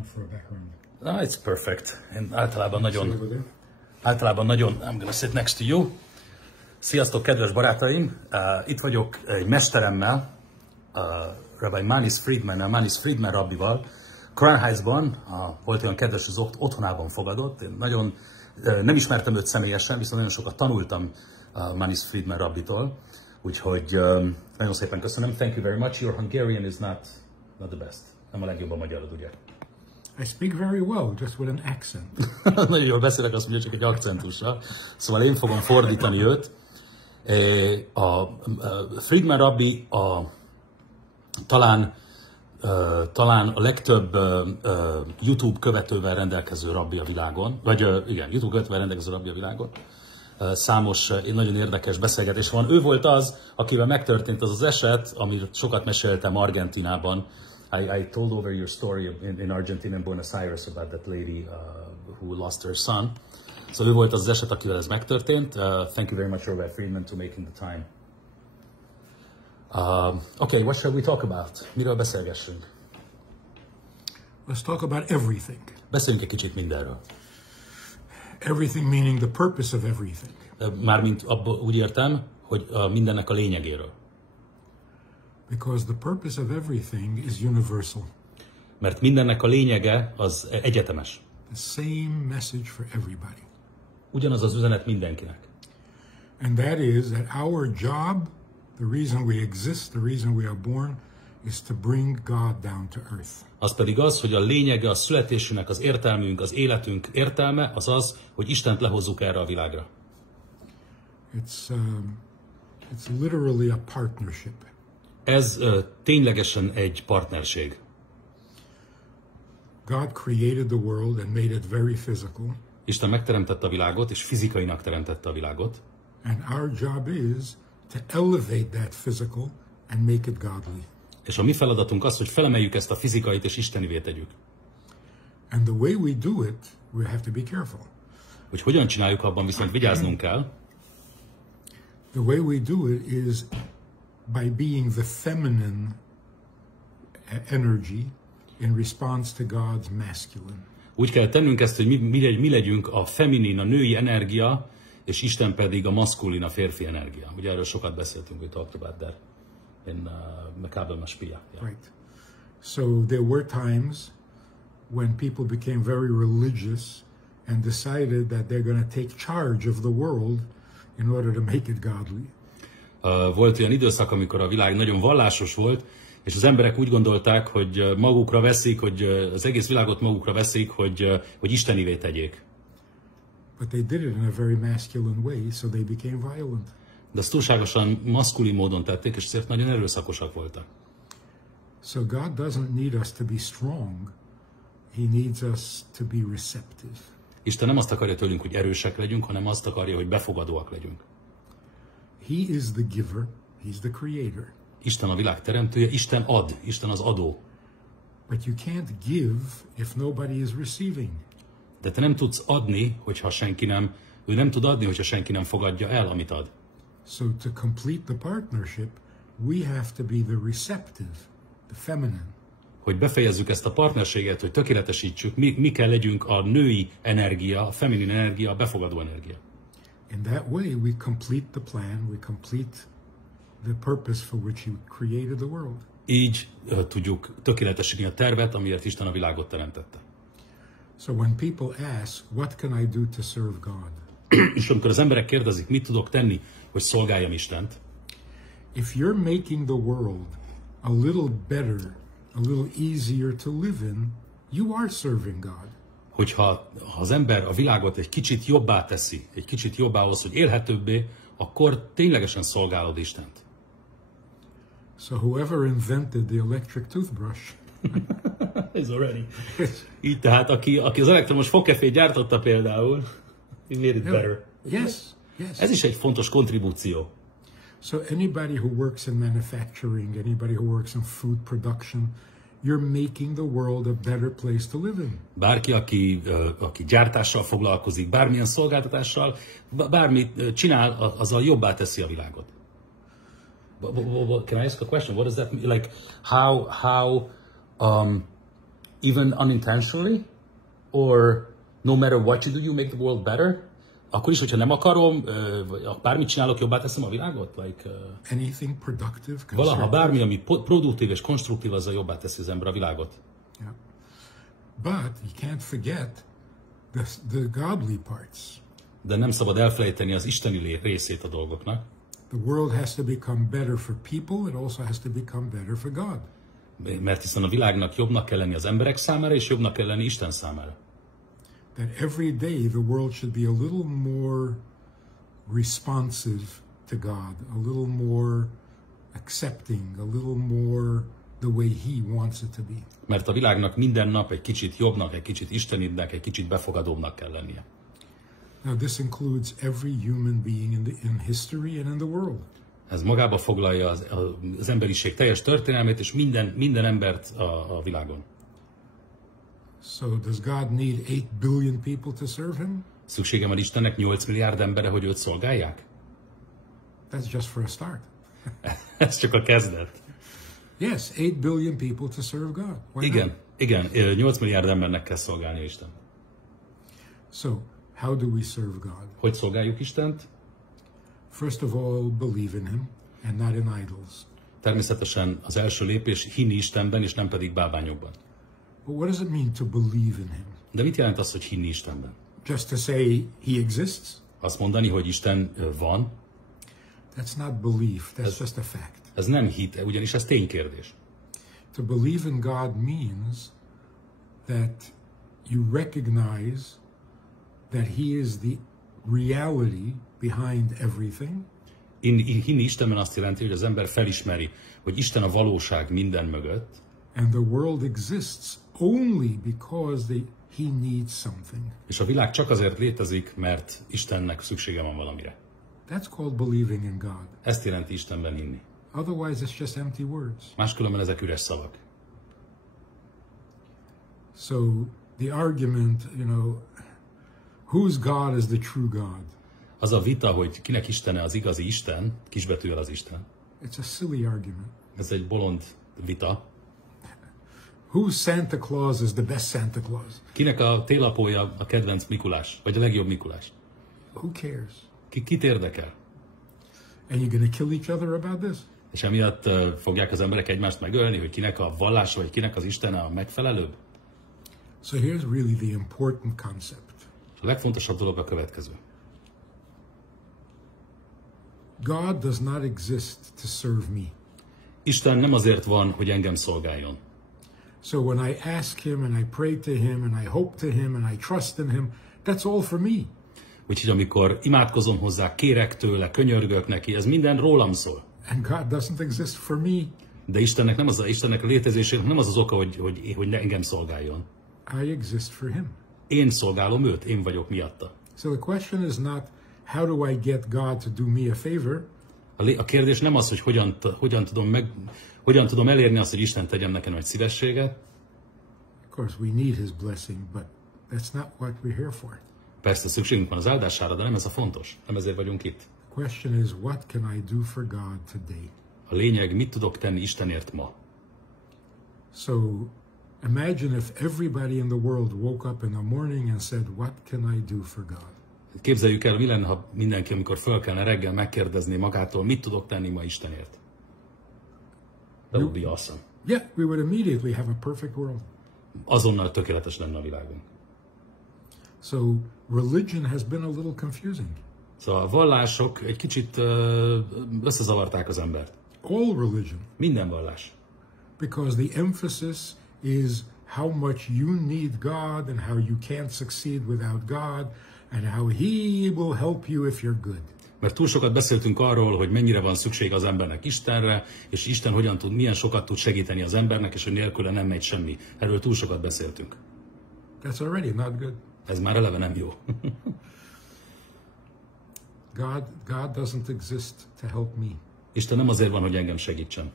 want for a background? No, it's perfect. Én általában nagyon, I'm gonna sit next to you. Sziasztok, kedves barátaim! Itt vagyok egy mesteremmel, Rabbi Manis Friedman rabbival. Crown Heights-ban volt olyan kedves, hogy az otthonában fogadott. Én nagyon nem ismertem őt személyesen, viszont nagyon sokat tanultam Manis Friedman rabbitól. Úgyhogy nagyon szépen köszönöm. Thank you very much. Your Hungarian is not the best. Nem a legjobb a magyarod, ugye? I speak very well, just with an accent. Nagyon jól beszélek, azt mondja, csak egy akcentussal. Szóval én fogom fordítani őt. A Friedman rabbi talán a legtöbb YouTube követővel rendelkező rabbi a világon, vagy igen, YouTube követővel rendelkező rabbi a világon. Számos nagyon érdekes beszélgetés van. Ő volt az, akivel megtörtént az eset, amiről sokat meséltem Argentinában. I told over your story in Argentina, in Buenos Aires, about that lady who lost her son. So ő volt az eset, akivel ez megtörtént. Thank you very much, Rabbi Friedman, to making the time. Okay, what shall we talk about? Miről beszélgessünk? Let's talk about everything. Beszéljünk egy kicsit mindenről. Everything meaning the purpose of everything. Mármint úgy értem, hogy mindennek a lényegéről. Because the purpose of everything is universal. Mert mindennek a lényege az egyetemes. The same message for everybody. Ugyanaz az üzenet mindenkinek. And that is that our job, the reason we exist, the reason we are born, is to bring God down to earth. Az pedig az, hogy a lényege a születésünknek, az értelmünk, az életünk értelme, az az, hogy Istent lehozzuk erre a világra. It's literally a partnership. Ez ténylegesen egy partnerség. God created the world and made it very physical. Isten megteremtette a világot, és fizikainak teremtette a világot. And our job is to elevate that physical and make it godly. És a mi feladatunk az, hogy felemeljük ezt a fizikait, és istenivé tegyük. And the way we do it, we have to be careful. Hogy hogyan csináljuk, abban viszont vigyáznunk kell. The way we do it is by being the feminine energy in response to God's masculine. Úgy kell tennünk ezt, hogy mi legyünk a feminin, a női energia, és Isten pedig a maszkulin, a férfi energia. Ugye erről sokat beszéltünk, we talked about that in Mekabel Maspia. Yeah. Right. So there were times when people became very religious and decided that they're going to take charge of the world in order to make it godly. Volt olyan időszak, amikor a világ nagyon vallásos volt, és az emberek úgy gondolták, hogy magukra veszik, hogy az egész világot magukra veszik, hogy istenivé tegyék. But they did it in a very masculine way, so they became violent. De azt túlságosan maszkulin módon tették, és ezért nagyon erőszakosak voltak. So God doesn't need us to be strong. He needs us to be receptive. Isten nem azt akarja tőlünk, hogy erősek legyünk, hanem azt akarja, hogy befogadóak legyünk. He is the giver, he's the creator. Isten a világ teremtője, Isten ad, Isten az adó. But you can't give if nobody is receiving. De te nem tudsz adni, hogyha senki nem, ő nem tud adni, hogyha senki nem fogadja el, amit ad. So to complete the partnership, we have to be the receptive, the feminine. Hogy befejezzük ezt a partnerséget, hogy tökéletesítsük, mi kell legyünk a női energia, a feminin energia, a befogadó energia. In that way we complete the plan, we complete the purpose for which he created the world. Így tudjuk tökéletesíteni a tervet, amiért Isten a világot teremtette. So when people ask, what can I do to serve God? És amikor az emberek kérdezik, mit tudok tenni, hogy szolgáljam Istent? If you're making the world a little better, a little easier to live in, you are serving God. Hogyha az ember a világot egy kicsit jobbá teszi, egy kicsit jobbá hoz, hogy élhetőbbé, akkor ténylegesen szolgálod Istent. So whoever invented the electric toothbrush is already. Így tehát, aki az elektromos fogkefét gyártotta például, he made it better. Yes, yes. Ez is egy fontos kontribúció. So anybody who works in manufacturing, anybody who works in food production, you're making the world a better place to live in. Bárki, aki gyártással foglalkozik, bármilyen szolgáltatással, bármit csinál, azzal jobbá teszi a világot. Can I ask a question? What does that mean? Like how even unintentionally, or no matter what you do, you make the world better? Akkor is, hogyha nem akarom, vagy bármit csinálok, jobbá teszem a világot? Anything productive, valaha bármi, ami produktív és konstruktív, azzal jobbá teszi az ember a világot. Yeah. But you can't forget the godly parts. De nem szabad elfelejteni az isteni részét a dolgoknak. The world has to become better for people, it also has to become better for God. Mert hiszen a világnak jobbnak kell lenni az emberek számára, és jobbnak kell lenni Isten számára. That every day the world should be a little more responsive to God, a little more accepting, a little more the way He wants it to be. Mert a világnak minden nap egy kicsit jobbnak, egy kicsit istenibbnek, egy kicsit befogadóbbnak kell lennie. Now this includes every human being in history and in the world. Ez magába foglalja az emberiség teljes történelmét és minden embert a világon. So does God need 8 billion people to serve Him? Szüksége van Istennek 8 milliárd emberre, hogy őt szolgálják? That's just for a start. Ez csak a kezdet. Yes, 8 billion people to serve God. Why Igen, 8 milliárd embernek kell szolgálni Isten. So, how do we serve God? Hogy szolgáljuk Istent? First of all, believe in Him and not in idols. Természetesen az első lépés hinni Istenben, és nem pedig bálványokban. But what does it mean to believe in Him? De mit jelent az, hogy hinni Istenben? Just to say He exists? Azt mondani, hogy Isten van? That's not belief, that's just a fact. Ez nem hit, ugyanis ez ténykérdés. To believe in God means that you recognize that He is the reality behind everything. Hinni Istenben azt jelenti, hogy az ember felismeri, hogy Isten a valóság minden mögött. And the world exists only because He needs something. És a világ csak azért létezik, mert Istennek szüksége van valamire. That's called believing in God. Ezt jelenti Istenben hinni. Otherwise it's just empty words. Máskülönben ezek üres szavak. So the argument, whose God is the true God? Az a vita, hogy kinek Istene az igazi Isten, kisbetűvel az Isten. It's a silly argument. Ez egy bolond vita. Whose Santa Claus is the best Santa Claus? Kinek a télapója a kedvenc Mikulás, vagy a legjobb Mikulás? Who cares? Kit érdekel? And you're going to kill each other about this? És emiatt fogják az emberek egymást megölni, hogy kinek a vallása, vagy kinek az Istene a megfelelőbb? So here's really the important concept. A legfontosabb dolog a következő. God does not exist to serve me. Isten nem azért van, hogy engem szolgáljon. So when I ask Him and I pray to Him and I hope to Him and I trust in Him, that's all for me. Úgyhogy amikor imádkozom hozzá, kérek tőle, könyörgök neki, ez minden rólam szól. And God doesn't exist for me. De Istennek a létezésének nem az az oka, hogy ne engem szolgáljon. I exist for Him. Én szolgálom őt, én vagyok miatta. So the question is not how do I get God to do me a favor? A kérdés nem az, hogy hogyan tudom elérni azt, hogy Isten tegyen nekem egy szívességet. Of course we need His blessing, but that's not what we're here for. Persze szükségünk van az áldására, de nem ez a fontos. Nem ezért vagyunk itt. The question is what can I do for God today? A lényeg, mit tudok tenni Istenért ma? So imagine if everybody in the world woke up in the morning and said, what can I do for God? Képzeljük el, mi lenne, ha mindenki, amikor fölkelne reggel, megkérdezné magától, mit tudok tenni ma Istenért? That would be awesome. Yeah, we would immediately have a perfect world. Azonnal tökéletes lenne a világunk. So religion has been a little confusing. Szóval a vallások egy kicsit összezavarták az embert. All religion. Minden vallás. Because the emphasis is how much you need God and how you can't succeed without God and how He will help you if you're good. Mert túl sokat beszéltünk arról, hogy mennyire van szükség az embernek Istenre, és Isten milyen sokat tud segíteni az embernek, és hogy nélküle nem megy semmi. Erről túl sokat beszéltünk. That's already not good. Ez már eleve nem jó. God doesn't exist to help me. Isten nem azért van, hogy engem segítsen.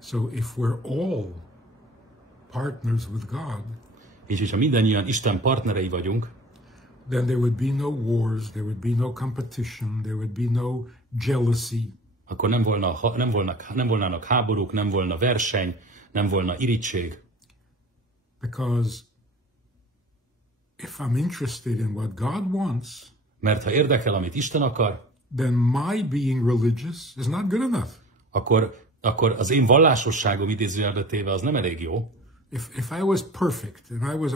So if we're all partners with God, és hogyha mindannyian Isten partnerei vagyunk, then there would be no wars, there would be no competition, there would be no jealousy. Akkor nem volnának háborúk, nem volna verseny, nem volna irigység. Because if I'm interested in what God wants, mert ha érdekel, amit Isten akar, then my being religious is not good enough. akkor az én vallásosságom idézőjelbe téve az nem elég jó. If I was perfect and I was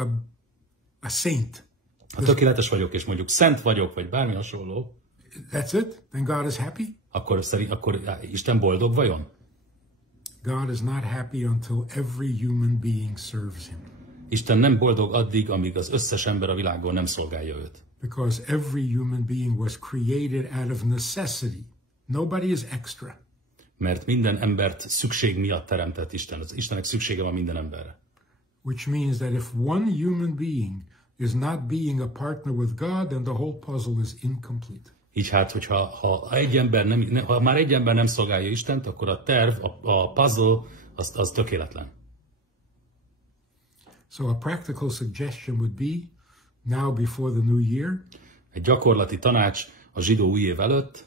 a saint, ha tökéletes vagyok, és mondjuk szent vagyok, vagy bármi hasonló, that's it? Then God is happy? akkor Isten boldog vajon? God is not happy until every human being serves him. Isten nem boldog addig, amíg az összes ember a világon nem szolgálja őt. Because every human being was created out of necessity. Nobody is extra. Mert minden embert szükség miatt teremtett Isten. Az Istennek szüksége van minden emberre. Which means that if one human being is not being a partner with God, then the whole puzzle is incomplete. Így hát, hogyha ha már egy ember nem szolgálja Istent, akkor a terv, a puzzle, az tökéletlen. So a practical suggestion would be, now before the new year, egy gyakorlati tanács a zsidó új év előtt,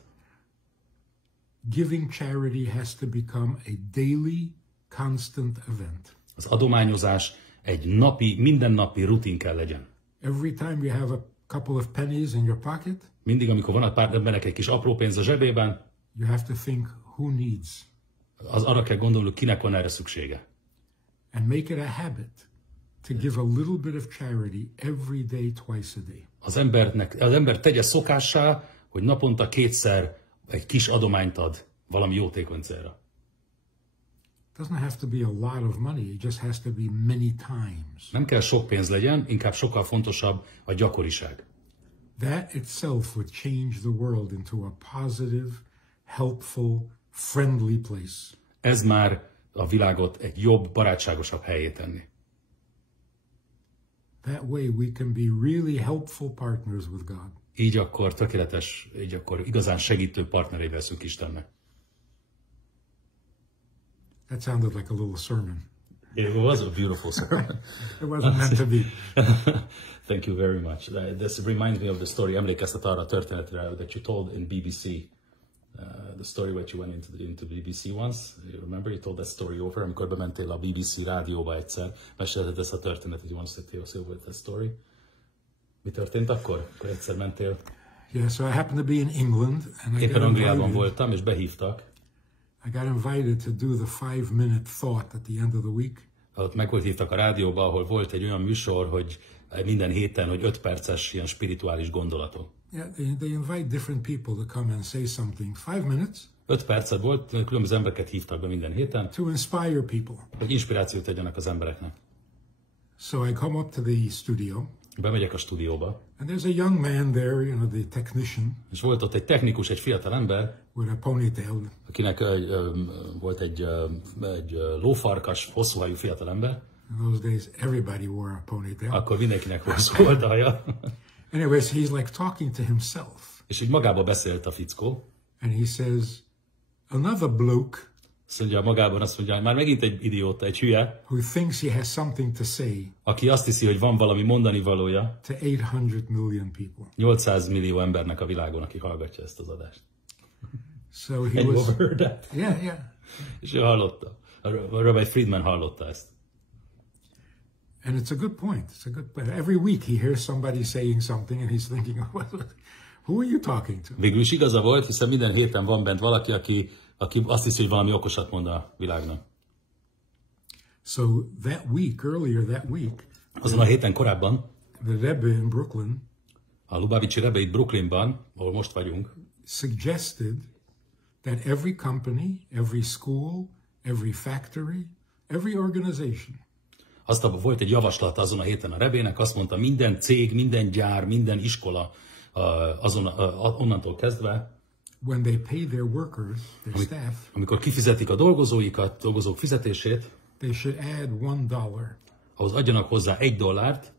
giving charity has to become a daily, constant event. Az adományozás egy mindennapi rutin kell legyen. Every time you have a couple of pennies in your pocket, mindig, amikor van a pár embernek egy kis apró pénz a zsebében, you have to think who needs. Arra kell gondolni, kinek van erre szüksége. And make it a habit to give a little bit of charity every day, twice a day. Az ember tegye szokássá, hogy naponta 2-szer egy kis adományt ad valami jótékony célra. It doesn't have to be a lot of money, it just has to be many times. Nem kell sok pénz legyen, inkább sokkal fontosabb a gyakoriság. That itself would change the world into a positive, helpful, friendly place. Ez már a világot egy jobb, barátságosabb helyé tenni. That way we can be really helpful partners with God. Így akkor igazán segítő partnerei leszünk Istennek. That sounded like a little sermon. It was a beautiful sermon. It wasn't meant to be. Thank you very much. This reminds me of the story. Emlékeztet arra a történetre that you told in BBC. The story that you went into BBC once. You remember? You told that story over. Amikor bementél a BBC rádióba egyszer, mesélted ezt a történetet. You want to tell us over that story? Mi történt akkor? Akkor egyszer mentél. Yeah, so I happened to be in England. And éppen Angliában voltam, és behívtak. I got invited to do the 5-minute thought at the end of the week. Ott hívtak a rádióba, ahol volt egy olyan műsor, hogy minden héten, hogy 5 perces ilyen spirituális gondolatok. Yeah, they invite different people to come and say something. 5 minutes. 5 percet volt, különböző embereket hívtak be minden héten. To inspire people. Hogy inspirációt adjanak az embereknek. So I come up to the studio. Bemegyek a stúdióba. And there's a young man there, you know, the technician. És volt ott egy technikus, egy fiatal ember, with a ponytail. Akinek volt egy lófarkas, hosszúhajú fiatal ember. In those days, everybody wore a ponytail. Akkor mindenkinek hosszú volt a haja. Anyways, he's like talking to himself. És így magába beszélt a fickó. And he says, another bloke. Azt mondja, már megint egy idióta, egy hülye. Who thinks he has something to say. Aki azt hiszi, hogy van valami mondani valója. To 800 million people. 800 millió embernek a világon, aki hallgatja ezt az adást. So he was. Heard that? Yeah. És ő hallotta. Rabbi Friedman hallotta ezt. And it's a good point. It's a good point. Every week he hears somebody saying something and he's thinking, who are you talking to? Végül is igaza volt, hiszen minden héten van bent valaki, aki azt hiszi, hogy valami okosat mond a világnak. So earlier that week, azon a héten korábban, the Rebbe in Brooklyn, a Lubavitchi Rebbe itt Brooklynban, ahol most vagyunk, suggested that every company, every school, every factory, every organization. Volt egy javaslat azon a héten a Rebének, azt mondta, minden cég, minden gyár, minden iskola onnantól kezdve, when they pay their workers, their staff, amikor kifizetik a dolgozók fizetését, they should add $1. Ahhoz adjanak hozzá $1,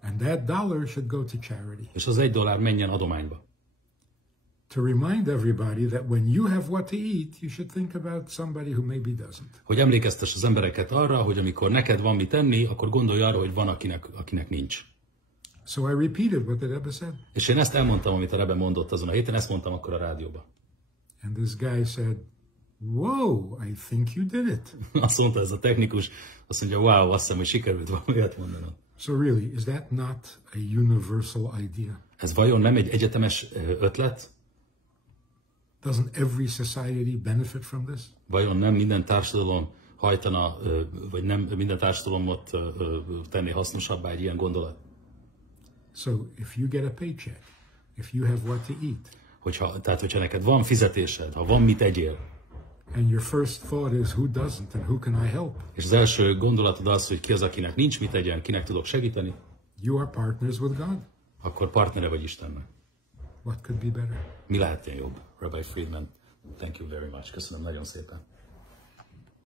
and that dollar should go to charity. És az $1 menjen adományba. To remind everybody that when you have what to eat, you should think about somebody who maybe doesn't. Hogy emlékeztess az embereket arra, hogy amikor neked van mit tenni, akkor gondolj arra, hogy van akinek nincs. So I repeated what the Rebbe said. És én ezt elmondtam, amit a Rebbe mondott azon a héten, ezt mondtam akkor a rádióba. And this guy said, Whoa, I think you did it. Azt mondta ez a technikus, azt mondja, wow, azt hiszem, hogy sikerült valamit mondanom. So really, is that not a universal idea? Ez vajon nem egy egyetemes ötlet? Doesn't every society benefit from this? Vajon nem minden társadalom hajtana, vagy nem minden társadalomot tenni hasznosabbá egy ilyen gondolat? So if you get a paycheck, if you have what to eat, Tehát, hogyha neked van fizetésed, ha van mit egyél, and your first thought is who doesn't and who can I help? és az első gondolatod az, hogy ki az, akinek nincs mit egyen, kinek tudok segíteni, You are partners with God. akkor partnere vagy Istennek. What could be better? Mi lehetne jobb? Rabbi Friedman, thank you very much. Köszönöm nagyon szépen.